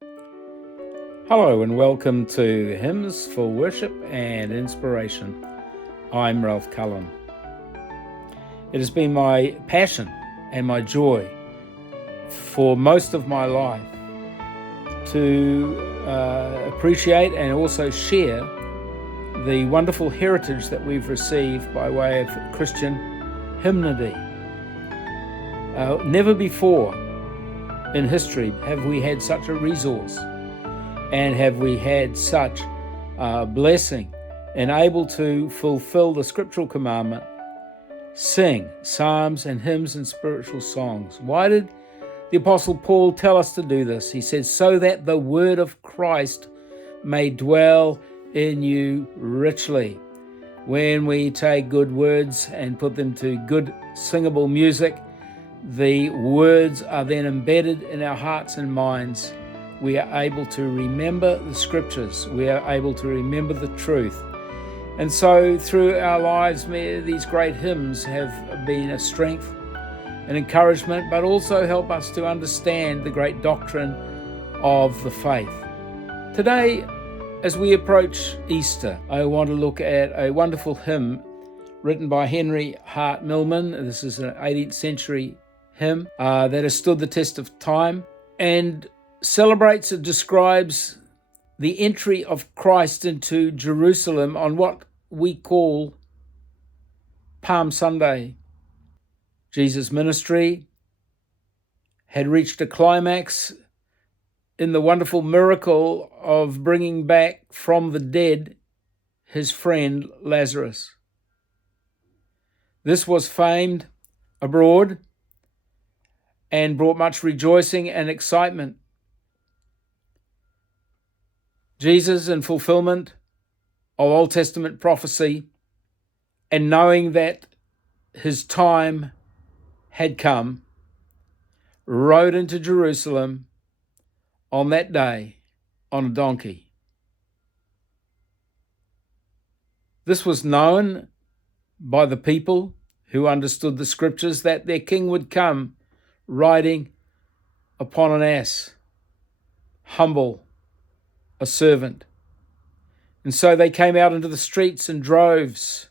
Hello and welcome to Hymns for Worship and Inspiration. I'm Ralph Cullen. It has been my passion and my joy for most of my life to appreciate and also share the wonderful heritage that we've received by way of Christian hymnody. Never before in history have we had such a resource, and have we had such blessing and able to fulfill the scriptural commandment, sing psalms and hymns and spiritual songs. Why did the Apostle Paul tell us to do this? He says, so that the word of Christ may dwell in you richly. When we take good words and put them to good singable music, the words are then embedded in our hearts and minds. We are able to remember the scriptures. We are able to remember the truth. And so through our lives, these great hymns have been a strength, an encouragement, but also help us to understand the great doctrine of the faith. Today, as we approach Easter, I want to look at a wonderful hymn written by Henry Hart Milman. This is an 18th century hymn that has stood the test of time and celebrates and describes the entry of Christ into Jerusalem on what we call Palm Sunday. Jesus' ministry had reached a climax in the wonderful miracle of bringing back from the dead his friend Lazarus. This was famed abroad and brought much rejoicing and excitement. Jesus, in fulfillment of Old Testament prophecy, and knowing that his time had come, rode into Jerusalem on that day on a donkey. This was known by the people who understood the scriptures, that their king would come riding upon an ass, humble, a servant. And so they came out into the streets in droves.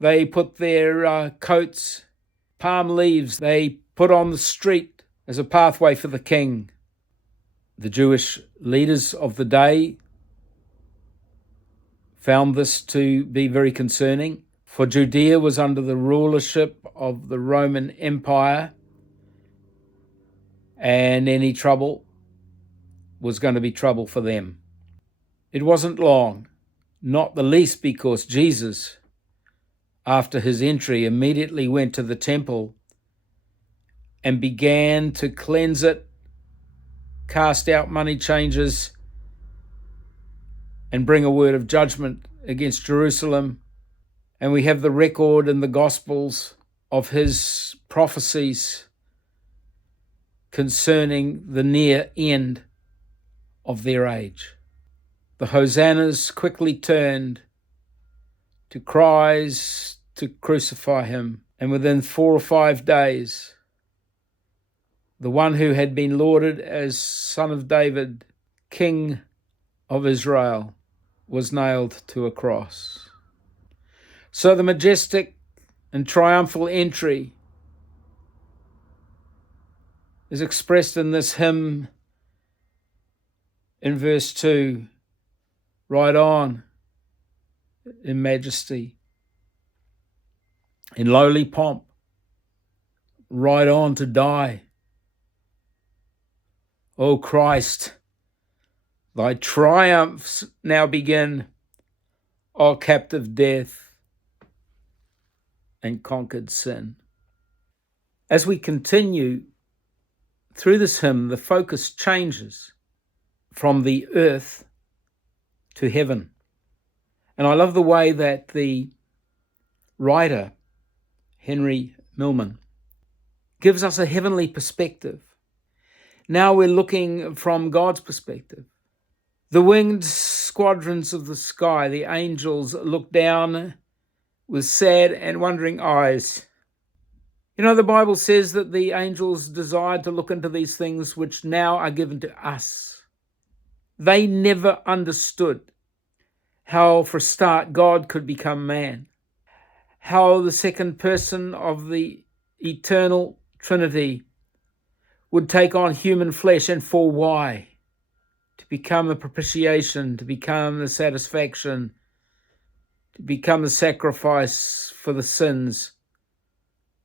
They put their coats, palm leaves, they put on the street as a pathway for the king. The Jewish leaders of the day found this to be very concerning, for Judea was under the rulership of the Roman Empire, and any trouble was going to be trouble for them. It wasn't long, not the least because Jesus, after his entry, immediately went to the temple and began to cleanse it, cast out money changers, and bring a word of judgment against Jerusalem. And we have the record in the Gospels of his prophecies concerning the near end of their age. The hosannas quickly turned to cries to crucify him, and within 4 or 5 days, the one who had been lauded as Son of David, King of Israel, was nailed to a cross. So the majestic and triumphal entry is expressed in this hymn in verse 2, right on in majesty, in lowly pomp, right on to die. O Christ, thy triumphs now begin, O captive death and conquered sin. As we continue through this hymn, the focus changes from the earth to heaven. And I love the way that the writer, Henry Milman, gives us a heavenly perspective. Now we're looking from God's perspective. The winged squadrons of the sky, the angels, look down with sad and wondering eyes. You know, the Bible says that the angels desired to look into these things which now are given to us. They never understood how, for a start, God could become man, how the second person of the eternal Trinity would take on human flesh, and for why? To become a propitiation, to become the satisfaction, to become the sacrifice for the sins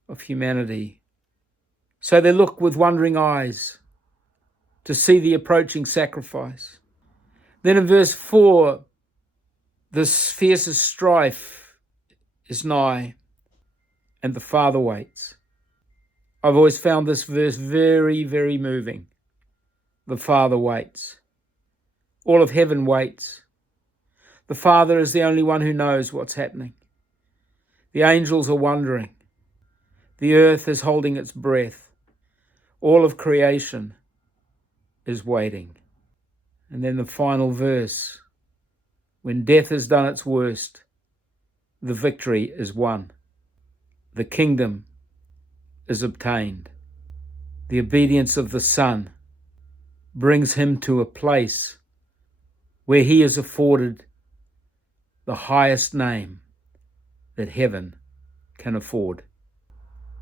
of humanity. So they look with wondering eyes to see the approaching sacrifice. Then in verse 4, this fiercest strife is nigh, and the Father waits. I've always found this verse very, very moving. The Father waits. All of heaven waits. The Father is the only one who knows what's happening. The angels are wondering. The earth is holding its breath. All of creation is waiting. And then the final verse, when death has done its worst, the victory is won. The kingdom is obtained. The obedience of the Son brings him to a place where he is afforded the highest name that heaven can afford.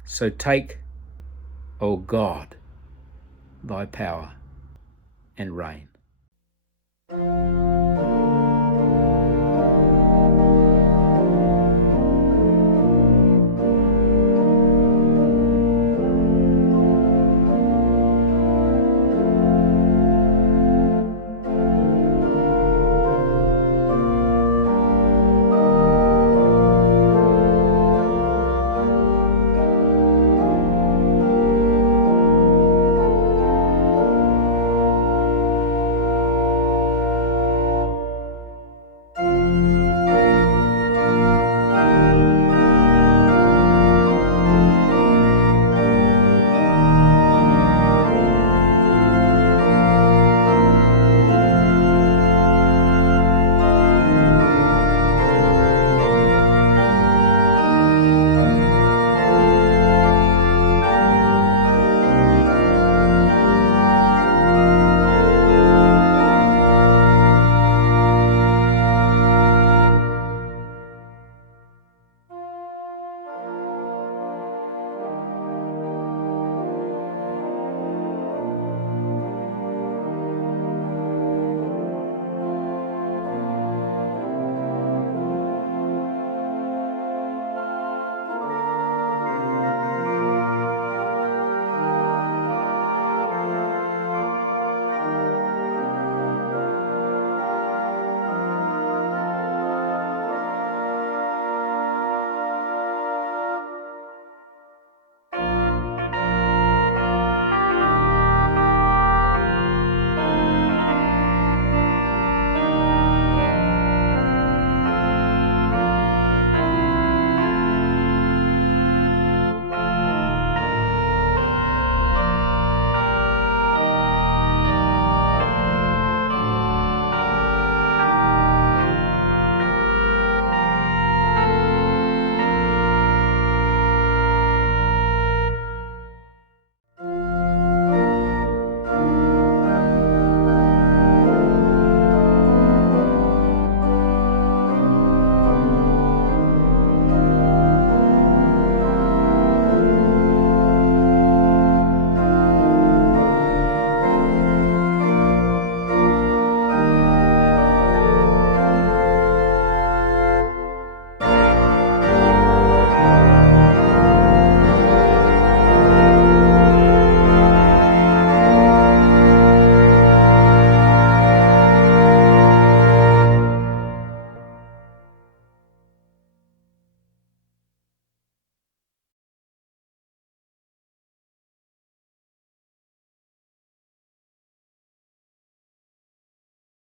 So take, O God, thy power and reign.